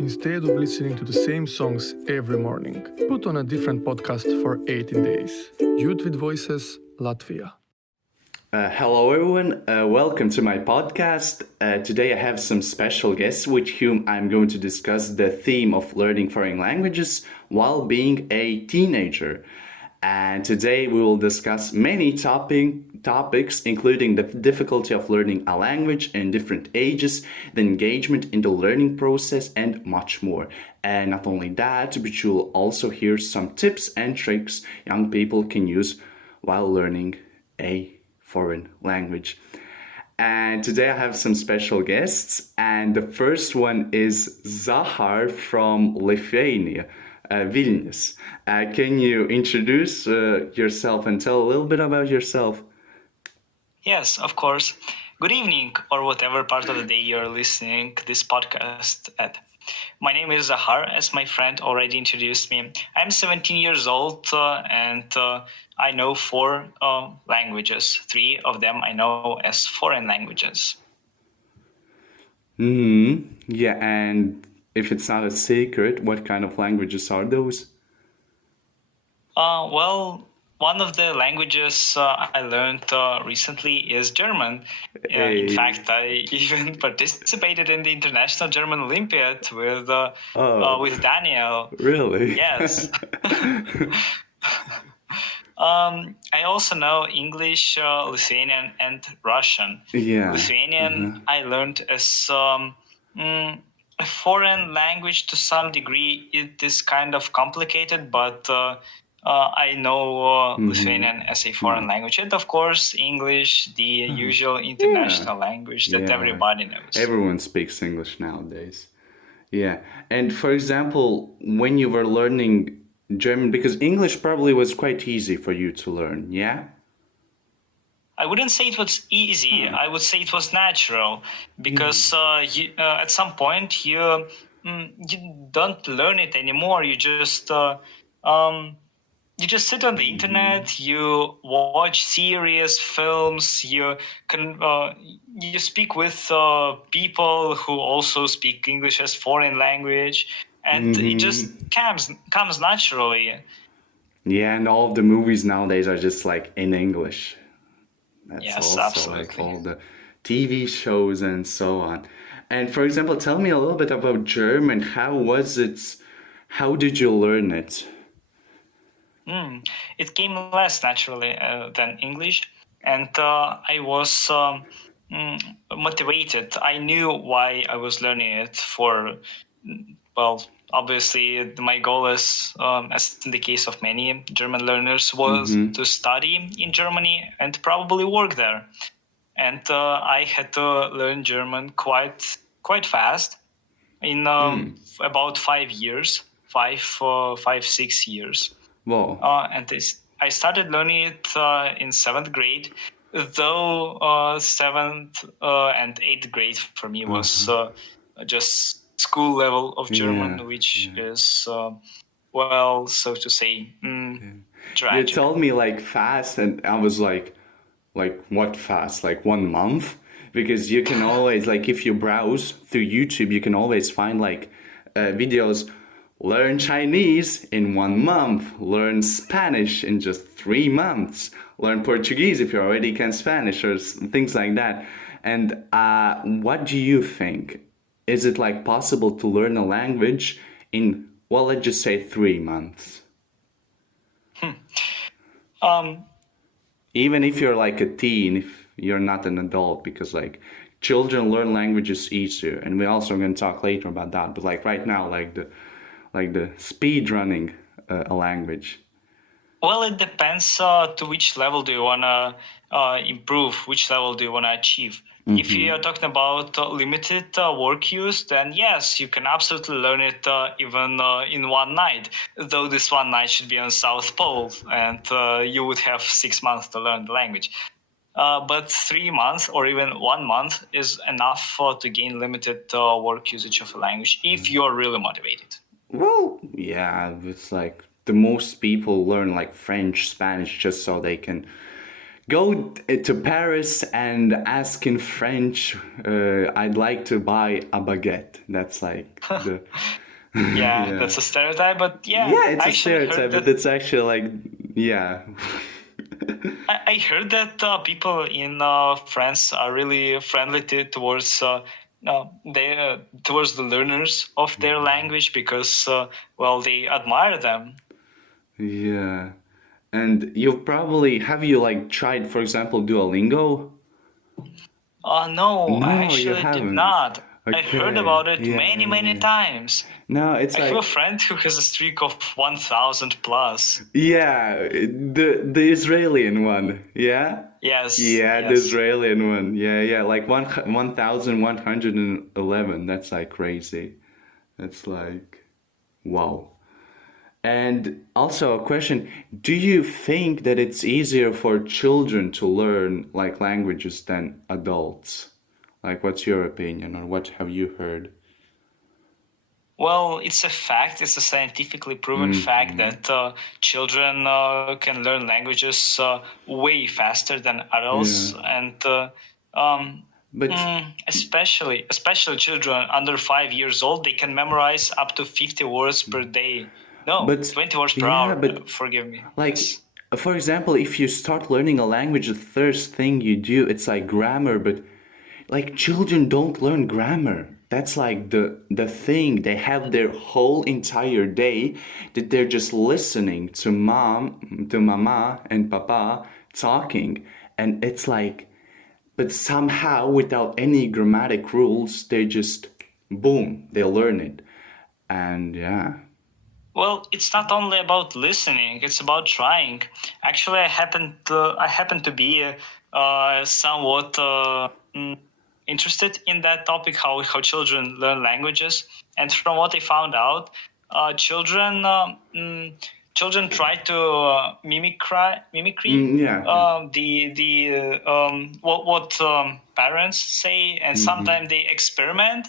Instead of listening to the same songs every morning, put on a different podcast for 18 days. Youth with Voices, Latvia. Hello, everyone. Welcome to my podcast. Today, I have some special guests with whom I'm going to discuss the theme of learning foreign languages while being a teenager. And today, we will discuss many topics, including the difficulty of learning a language in different ages, the engagement in the learning process, and much more. And not only that, but you'll also hear some tips and tricks young people can use while learning a foreign language. And today I have some special guests, and the first one is Zahar from Lithuania, Vilnius. Can you introduce yourself and tell a little bit about yourself? Yes, of course. Good evening, or whatever part of the day you're listening this podcast at. My name is Zahar, as my friend already introduced me. I'm 17 years old and I know four languages. Three of them I know as foreign languages. Yeah, and if it's not a secret, what kind of languages are those? Well, one of the languages I learned recently is German. In fact, I even participated in the International German Olympiad with Daniel. Really? Yes. I also know English, Lithuanian, and Russian. Yeah. Lithuanian I learned as a foreign language to some degree. It is kind of complicated, but I know Lithuanian as a foreign language. And of course, English, the usual international language that everybody knows. Everyone speaks English nowadays. Yeah. And for example, when you were learning German, because English probably was quite easy for you to learn, yeah? I wouldn't say it was easy. I would say it was natural because at some point you don't learn it anymore. You just sit on the internet. You watch series, films. You speak with people who also speak English as foreign language, and it just comes naturally. Yeah, and all of the movies nowadays are just like in English. That's Yes, also absolutely. like all the TV shows and so on. And for example, tell me a little bit about German. How was it? How did you learn it? It came less naturally than English, and I was motivated. I knew why I was learning it for, well, obviously my goal is, as in the case of many German learners, was to study in Germany and probably work there. And I had to learn German quite fast in about 5 years, 6 years. Whoa. And I started learning it in 7th grade, though 7th and 8th grade for me was just school level of German, which is, so to say, tragic. You told me like fast, and I was like what fast? Like 1 month? Because you can always, like, if you browse through YouTube, you can always find like videos. Learn Chinese in 1 month. Learn Spanish in just 3 months. Learn Portuguese if you already can Spanish, or things like that. And what do you think? Is it like possible to learn a language in, well, let's just say 3 months? Even if you're like a teen, if you're not an adult, because like children learn languages easier, and we're also going to talk later about that. But like right now, like the speed running a language. Well, it depends to which level do you want to improve, which level do you want to achieve. If you are talking about limited work use, then yes, you can absolutely learn it even in one night, though this one night should be on South Pole, and you would have 6 months to learn the language. But 3 months or even 1 month is enough to gain limited work usage of a language if you're really motivated. Well, yeah, it's like the most people learn like French, Spanish, just so they can go to Paris and ask in French, I'd like to buy a baguette. That's like the Yeah, yeah. that's a stereotype, but yeah, Yeah, it's I a actually heard stereotype, but that. it's actually like, yeah. I heard that people in France are really friendly towards towards the learners of their language because well, they admire them. Yeah. And have you like tried, for example, Duolingo? No, I No, you actually did haven't. not. I heard Okay. about it Yeah, many, yeah, many yeah. times. No, it's I have a like, friend who has a streak of 1,000 plus. yeah, the Israeli one. Yeah? Yes, Yeah, the yes. Israeli one. Yeah, yeah, like 1,111. That's like crazy. That's like, wow. And also a question, do you think that it's easier for children to learn like languages than adults? Like what's your opinion or what have you heard? Well, it's a fact. It's a scientifically proven fact Mm-hmm. that children can learn languages way faster than Yeah. adults, and um, But especially children under 5 years old, they can memorize up to 50 words per day. No, but 20 words per yeah, hour. but Forgive me. like Yes. for example, if you start learning a language, the first thing you do, it's like grammar, but like children don't learn grammar. That's like the thing. They have their whole entire day that they're just listening to mama and papa talking. And it's like, but somehow without any grammatic rules, they just boom, they learn it. And yeah. Well, it's not only about listening; it's about trying. Actually, I happen to be somewhat interested in that topic, how children learn languages. And from what I found out, children children try to mimicry Yeah, yeah. what parents say, and sometimes they experiment,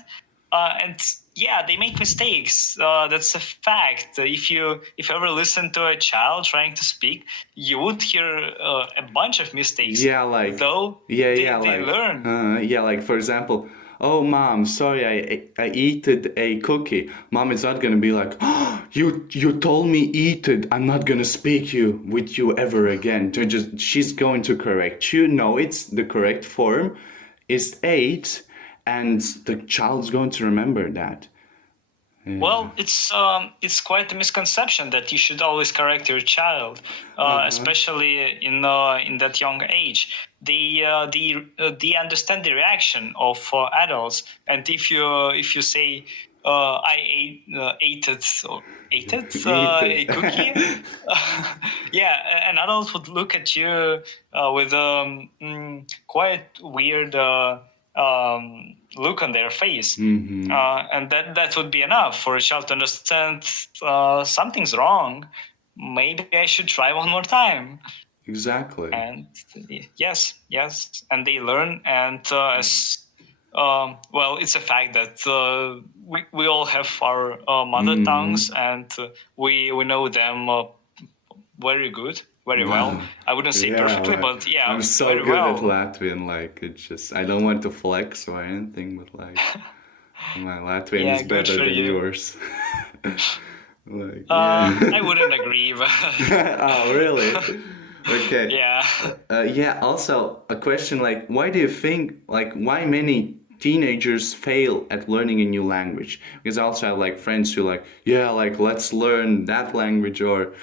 and yeah, they make mistakes. That's a fact. If you ever listen to a child trying to speak, you would hear a bunch of mistakes. Yeah, like, Though yeah, they, yeah, they like, learn. yeah, like, for example, oh, mom, sorry, I eated a cookie. Mom is not gonna be like, oh, you told me eat it. I'm not gonna speak with you ever again. She's going to correct you. No, it's the correct form is ate, and the child's going to remember that. Well, it's quite a misconception that you should always correct your child, especially in that young age. They understand the reaction of adults, and if you say I ate it or ate it Eat a cookie, it. yeah, an adult would look at you with quite weird. Look on their face, and that would be enough for a child to understand something's wrong. Maybe I should try one more time. Exactly. And yes, and they learn. And well, it's a fact that we all have our mother tongues, and we know them very good, very well. I wouldn't say Yeah, perfectly, like, but yeah, I'm so very good at well. Latvian. Like, it's just, I don't want to flex or anything, but like, my Latvian Yeah, is good better for than you. yours. Like, yeah. I wouldn't agree, but Oh, really? Okay. yeah. Yeah, also a question like, why do you think, like, why many teenagers fail at learning a new language? Because I also have like friends who like, yeah, like, let's learn that language, or,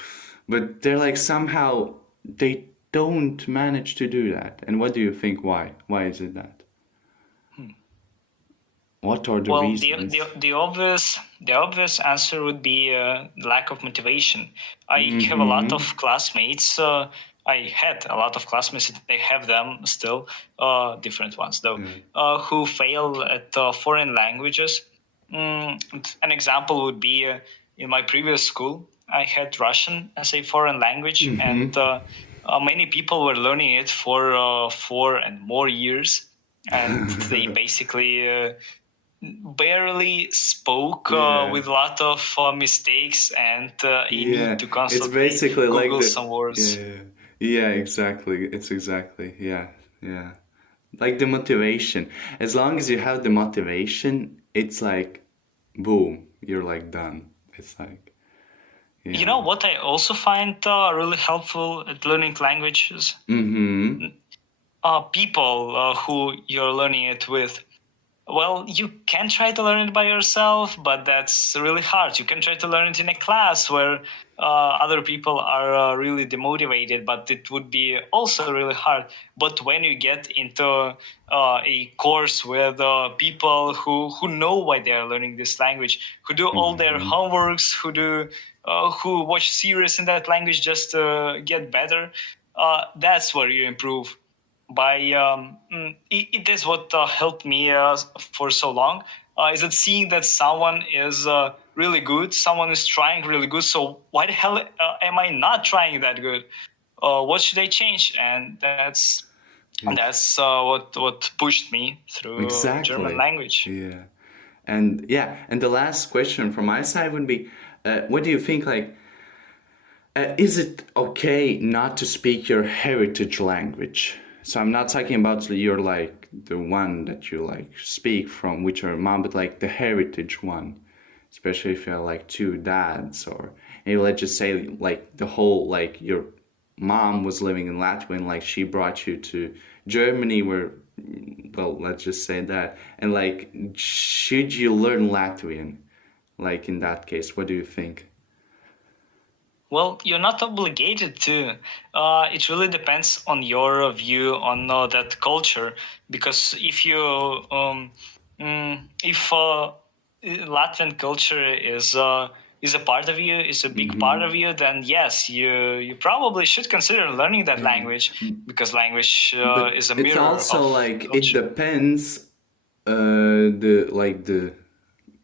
but they're like, somehow they don't manage to do that. And what do you think, why? Why is it that? What are the Well, reasons? the obvious answer would be lack of motivation. I have a lot Mm-hmm. of classmates. I had a lot of classmates. I have them still, different ones though, Yeah. who fail at foreign languages. An example would be in my previous school. I had Russian as a foreign language, and Mm-hmm. many people were learning it for 4 and more years, and they basically barely spoke Yeah. with a lot of mistakes, and you need Yeah. to It's constantly basically like Google the, some words. yeah. Yeah, exactly. It's exactly. Yeah, yeah. Like the motivation. As long as you have the motivation, it's like boom, you're like done. It's like You yeah. know what I also find really helpful at learning languages? Mm-hmm. People who you're learning it with. Well, you can try to learn it by yourself, but that's really hard. You can try to learn it in a class where other people are really demotivated, but it would be also really hard. But when you get into a course with people who know why they are learning this language, who do all their Mm-hmm. homeworks, who watch series in that language just to get better, that's where you improve it is what helped me for so long is that seeing that someone is really good, someone is trying really good, so why the hell am I not trying that good? What should I change? And that's what pushed me through German Exactly. language. Yeah. And yeah, and the last question from my side would be, what do you think? Like, is it okay not to speak your heritage language? So I'm not talking about your like the one that you like speak from with your mom, but like the heritage one, especially if you have like two dads, or maybe let's just say like the whole like your mom was living in Latvia and like she brought you to Germany where well let's just say that, and like should you learn Latvian like in that case, what do you think? Well, you're not obligated to. It really depends on your view on that culture. Because if Latvian culture is a part of you, is a big part of you, then yes, you probably should consider learning that Yeah. language because language But is a it's mirror also of like it culture. depends the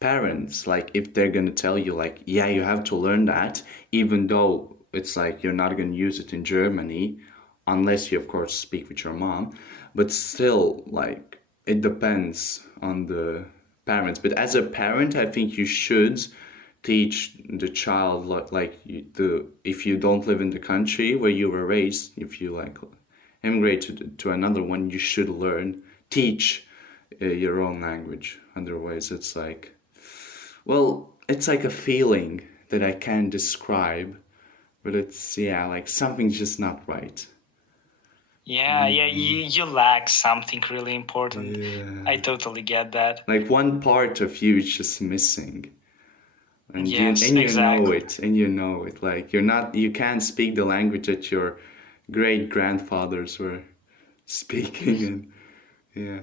parents, like if they're gonna tell you like yeah you have to learn that even though it's like you're not gonna use it in Germany unless you of course speak with your mom, but still like it depends on the parents. But as a parent I think you should teach the child like the if you don't live in the country where you were raised, if you like immigrate to another one, you should learn teach your own language. Otherwise it's like well, it's like a feeling that I can't describe, but it's yeah, like something's just not right. Yeah, you lack something really important. I Yeah. totally get that. Like one part of you is just missing. Yes, And you know exactly. it, and you know it. Like you're not you can't speak the language that your great grandfathers were speaking and yeah.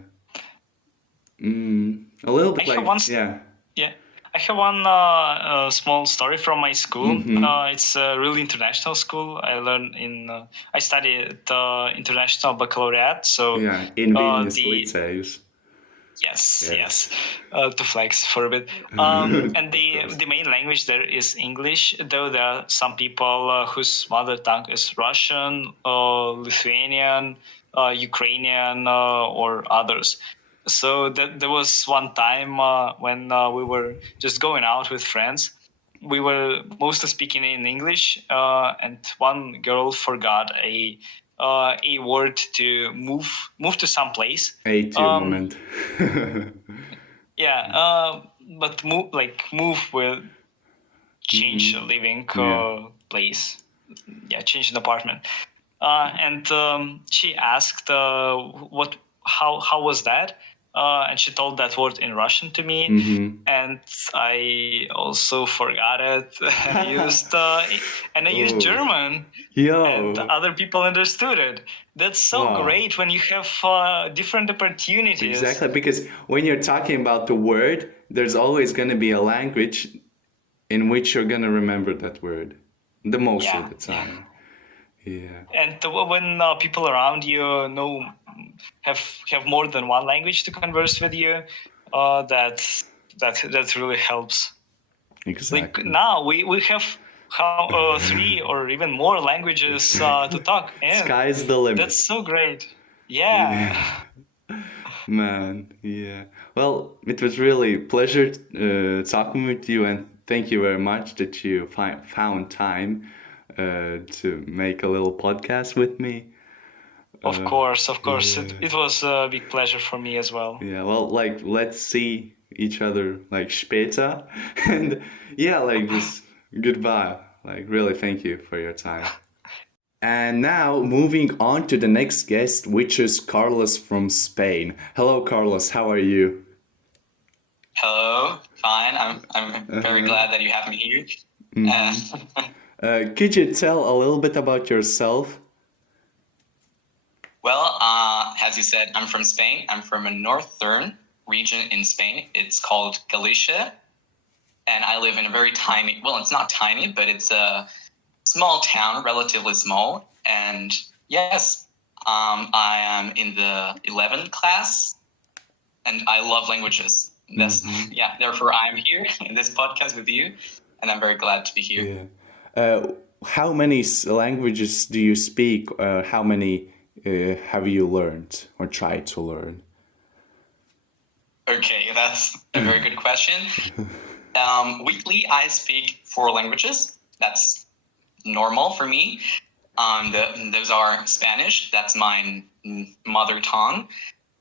A little I bit have like one. yeah. Yeah, I have one small story from my school. Mm-hmm. It's a really international school. I studied international baccalaureate. So Yeah. In Vilnius the Lyceus. yes, Yes. to flex for a bit. And Of the course. the main language there is English. Though there are some people whose mother tongue is Russian, Lithuanian, Ukrainian, or others. So there was one time when we were just going out with friends. We were mostly speaking in English, and one girl forgot a word to move to some place. A2 Um, moment. yeah, but move will change Hmm. living Yeah. place. Yeah, change an apartment. And she asked what how was that, and she told that word in Russian to me, Mm-hmm. and I also forgot it. And I used Oh. German, and Yo. other people understood it. That's so Wow. great when you have different opportunities. Exactly. Because when you're talking about the word, there's always going to be a language in which you're going to remember that word. The most of Yeah, the yeah. time. Yeah. And when people around you know have more than one language to converse with you, that really helps. Like Exactly. now we have three or even more languages to talk in. Sky's the That's limit. so great. Yeah. Yeah. Man, yeah. Well, it was really talking with you, and thank you very much that you found time to make a little podcast with me. Of course. yeah. It was a big pleasure for me as well. Yeah, well, like, let's see each other, like, später. And yeah, like, just goodbye. Like, really, thank you for your time. And now, moving on to the next guest, which is Carlos from Spain. Hello, Carlos, how are you? Hello, fine. I'm very glad that you have me here. Could you tell a little bit about yourself? Well, as you said, I'm from Spain. I'm from a northern region in Spain. It's called Galicia. And I live in a very tiny, well, it's not tiny, but it's a small town, relatively small. And yes, I am in the 11th class and I love languages. That's yeah, therefore I'm here in this podcast with you. And I'm very glad to be here. Yeah. How many languages do you speak? How many have you learned or tried to learn? Okay, that's a very good question. Weekly, I speak 4 languages. That's normal for me. Those are Spanish, that's my mother tongue,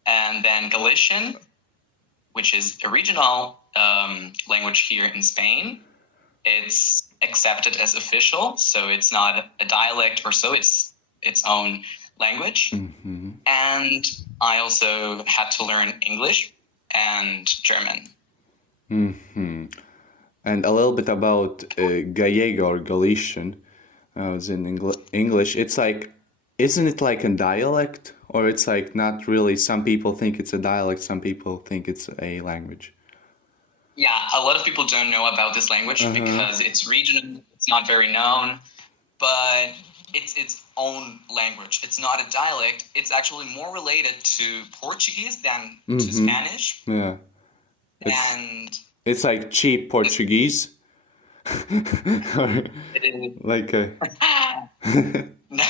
and then Galician, which is a regional language here in Spain. It's accepted as official, so it's not a dialect or so, it's its own language. And I also had to learn English and German. And a little bit about Gallego or Galician. It's in English. It's like, isn't it like a dialect? Or it's like not really, some people think it's a dialect, some people think it's a language. Yeah, a lot of people don't know about this language because it's regional, it's not very known, but it's its own language. It's not a dialect. It's actually more related to Portuguese than to Spanish. Yeah. It's like cheap Portuguese. It is. Like a... No,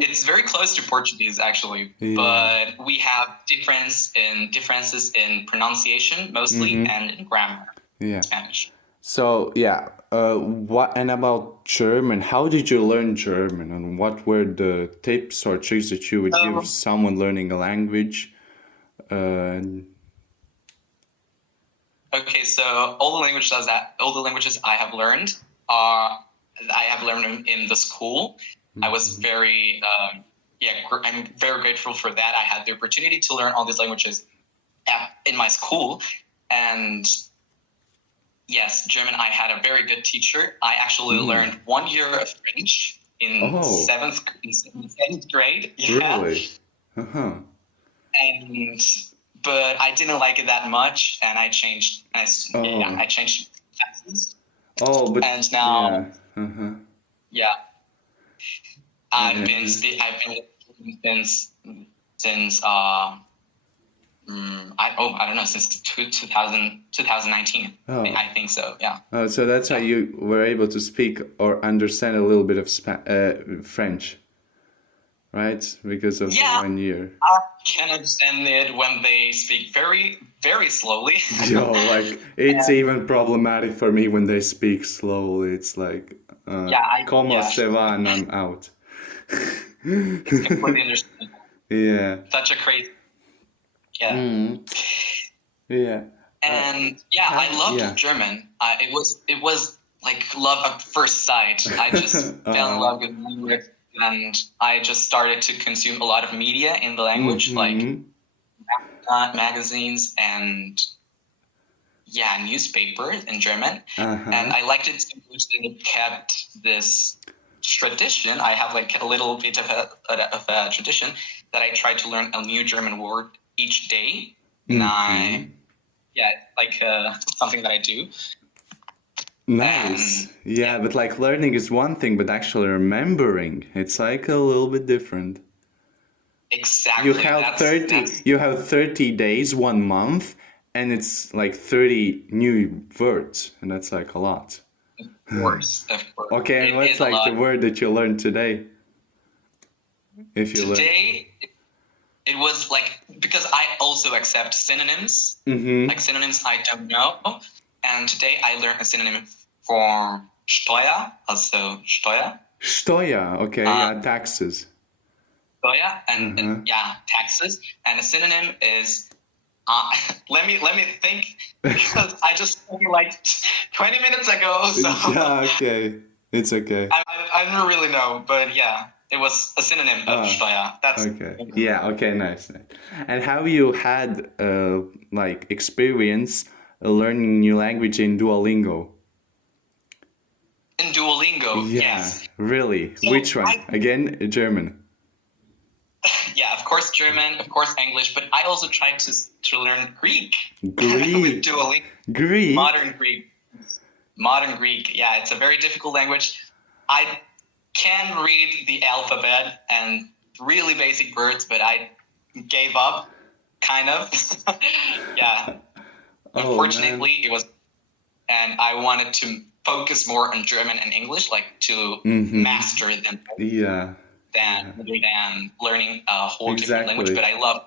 it's very close to Portuguese actually, but we have differences in pronunciation mostly and in grammar. Yeah. In Spanish. So yeah, what and about German? How did you learn German, and what were the tips or tricks that you would give someone learning a language? Okay, so all the languages I have learned them in the school. I was very I'm very grateful for that. I had the opportunity to learn all these languages in my school, and yes, German. I had a very good teacher. I actually learned 1 year of French in seventh grade. Yeah. Really? But I didn't like it that much, and I changed. I changed classes. And now, I've been since I don't know, since 2019. I think so. Yeah. Oh, so that's how you were able to speak or understand a little bit of French, right? Because of the 1 year. I can understand it when they speak very, very slowly. Yo, like it's even problematic for me when they speak slowly. It's like, como se va, and I'm out. It's completely understandable. Yeah. Such a crazy. Yeah. Yeah. And I loved German. It was like love at first sight. I just fell in love with the language, and I just started to consume a lot of media in the language, like magazines and newspapers in German. And I liked it so much that it kept this tradition. I have like a little bit of a tradition that I try to learn a new German word each day. And something that I do. Nice. But like learning is one thing, but actually remembering, it's like a little bit different. Exactly. You have 30 days, 1 month, and it's like 30 new words, and that's like a lot. Of course. Okay, and what's like the word that you learned today? Today, it was like, because I also accept synonyms. Like synonyms I don't know. And today I learned a synonym for Steuer, also Steuer. Steuer, okay, yeah, taxes. Steuer, and taxes. And a synonym is let me think because I just told you like 20 minutes ago. So Yeah, okay. It's okay. I don't really know, but yeah, it was a synonym of Steuer. That's Okay. Yeah, okay, nice. And have you had like experience learning new language in Duolingo? in Duolingo. Yeah, Yes. really? So Which one? Again, German. Yeah, of course German, of course English, but I also tried to learn Greek. Greek? With Duolingo. Greek? Modern Greek. Modern Greek. Yeah, it's a very difficult language. I can read the alphabet and really basic words, but I gave up, kind of. Yeah. Oh, Unfortunately, it was, and I wanted to focus more on German and English, like to master them Yeah. rather than learning a whole different Exactly. language. But I love.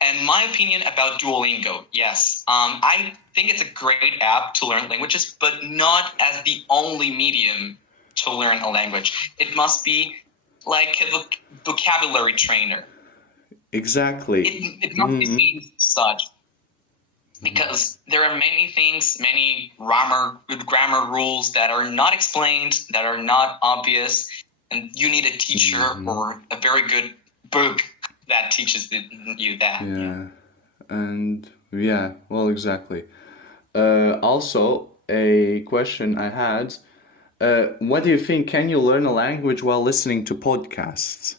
And my opinion about Duolingo, yes, I think it's a great app to learn languages, but not as the only medium to learn a language. It must be like a vocabulary trainer. Exactly. It must be seen as such. Because there are many things, many grammar rules that are not explained, that are not obvious, and you need a teacher or a very good book that teaches you that. Yeah. And yeah, well, exactly. Also, a question I had. What do you think? Can you learn a language while listening to podcasts?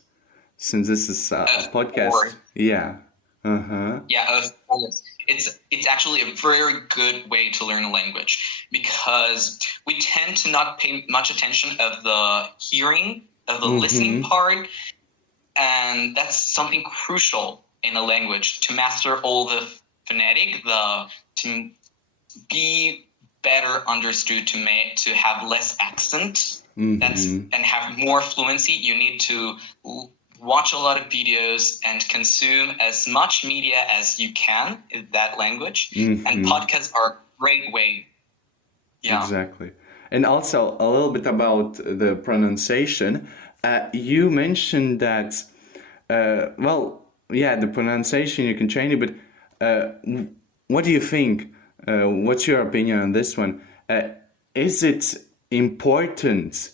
Since this is a podcast. Course. Yeah. Uh-huh. Yeah, of course. It's actually a very good way to learn a language because we tend to not pay much attention of the hearing, of the listening part, and that's something crucial in a language to master all the phonetic, to be better understood, to have less accent, and have more fluency. You need to watch a lot of videos and consume as much media as you can in that language. And podcasts are a great way. Yeah. Exactly. And also a little bit about the pronunciation. You mentioned that, the pronunciation you can change it, but what do you think? What's your opinion on this one? Is it important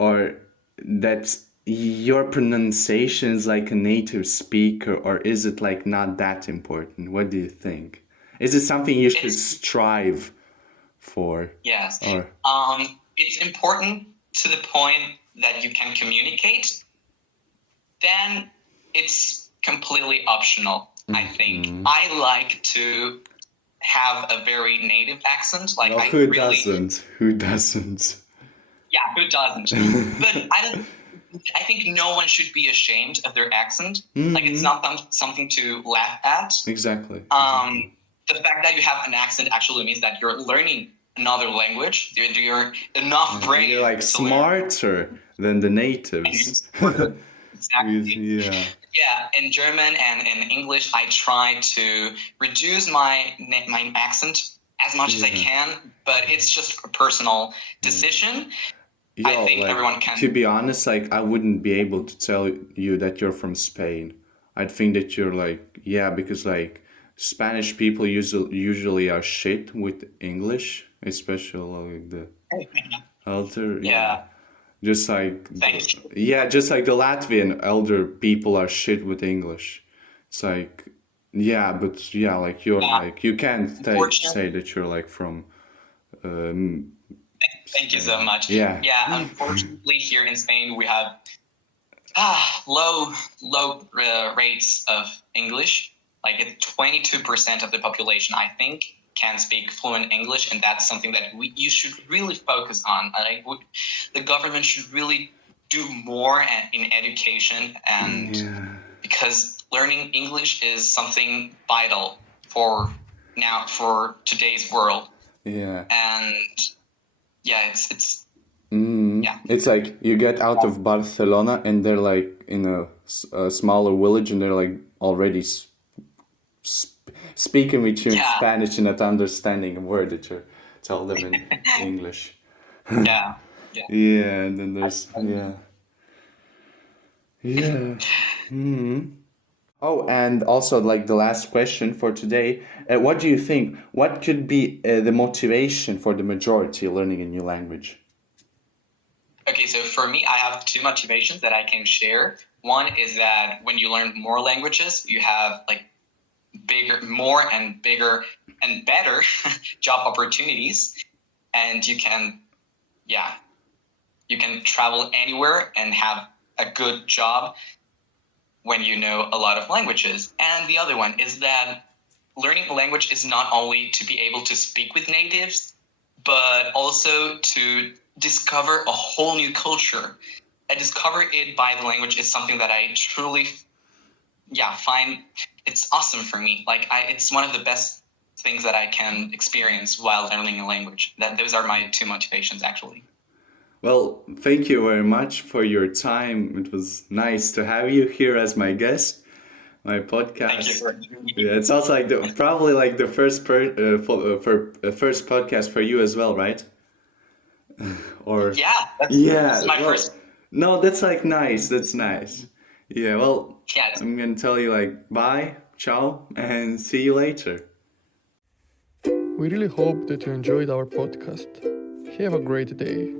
or that your pronunciation is like a native speaker, or is it like not that important? What do you think? Is it something you should strive for? Yes. Or it's important to the point that you can communicate. Then it's completely optional, I think. I like to have a very native accent. Like well, who doesn't? Who doesn't? Yeah, who doesn't? But I think no one should be ashamed of their accent. Like it's not something to laugh at. Exactly. The fact that you have an accent actually means that you're learning another language. You're enough brave. You're like smarter than the natives. Exactly. Yeah. Yeah, in German and in English, I try to reduce my accent as much as I can, but it's just a personal decision. I think everyone can. To be honest, like I wouldn't be able to tell you that you're from Spain. I'd think that you're like, because like Spanish people usually are shit with English, especially like the elder. Yeah. Just like just like the Latvian elder people are shit with English. It's like but like you're like you can't say that you're like from. Thank you so much. Yeah. Unfortunately, here in Spain, we have low rates of English. Like it's 22% of the population, I think, can speak fluent English, and that's something that you should really focus on. The government should really do more in education, and because learning English is something vital for today's world. Yeah. And it's it's like you get out of Barcelona and they're like in a smaller village and they're like already speaking with you in Spanish and not understanding a word that you tell them in English. Yeah. Yeah. Yeah, and then there's yeah. Oh, and also like the last question for today, what do you think? What could be the motivation for the majority learning a new language? Okay, so for me, I have two motivations that I can share. One is that when you learn more languages, you have like bigger and better job opportunities, and you can travel anywhere and have a good job when you know a lot of languages. And the other one is that learning a language is not only to be able to speak with natives, but also to discover a whole new culture. I discover it by the language is something that I truly, find it's awesome for me. It's one of the best things that I can experience while learning a language. Those are my two motivations, actually. Well, thank you very much for your time. It was nice to have you here as my guest. My podcast. Thank you for having me. Yeah, it's also like probably like the first first podcast for you as well, right? Or Yeah, yeah, that's my well, first. no, that's like nice. That's nice. Yeah, well, Yeah, I'm gonna tell you like bye, ciao, and see you later. We really hope that you enjoyed our podcast. Have a great day.